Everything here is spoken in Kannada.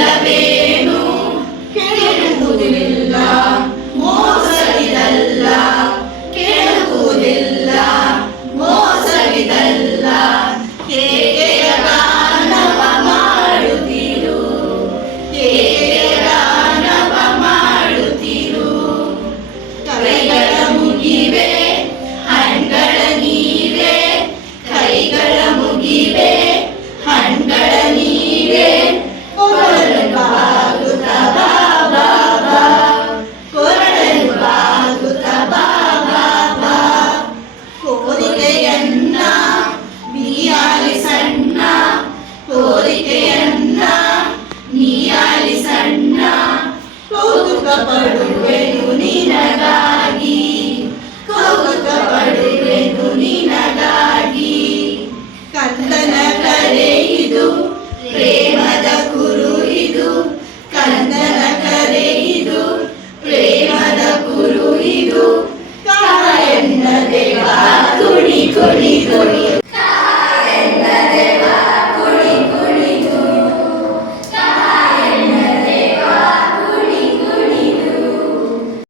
ಇಲ್ಲವೇನು ಕೇಳುವುದಿಲ್ಲ, ಮೋಸವಿದಲ್ಲ ಕೇಳುವುದಿಲ್ಲ, ಮೋಸವಿದಲ್ಲ. ಕೇಕೆಯ ಗಾನವ ಮಾಡುತ್ತಿರು, ಕೇಕೆಯ ಗಾನವ ಮಾಡುತ್ತಿರು. ಕೈಗಳ ಮುಗಿವೆ ಹಣ್ಗಳ ನೀವೆ, ಕೈಗಳ ಮುಗಿವೆ ಹಣ್ಗಳ ನೀವೆ. ಕೊರಳನ್ನು ಬಾಗುತ್ತ ಬಾ ಬಾ ಬಾ, ಕೊರಳನ್ನು ಬಾಗುತ್ತ ಬಾ ಬಾ ಬಾ. ಕೋರಿಕೆಯನ್ನ ನೀಯಾಲಿಸಣ್ಣ, ಕೋರಿಕೆಯನ್ನ ನೀಯಾಲಿಸಣ್ಣ. ಕೌತುಕ ಪಡುವೆನು ನಿನಗಾಗಿ, ಕೌತುಕ ಪಡುವೆನು ನಿನಗಾಗಿ. ಕಂದನ ಕರೆ ಇದು, ಪ್ರೇಮದ ಕುರು ಇದು, ಕಂದನ ಕರೆ ಇದು, ಪ್ರೇಮದ ಕುರು ಇದು.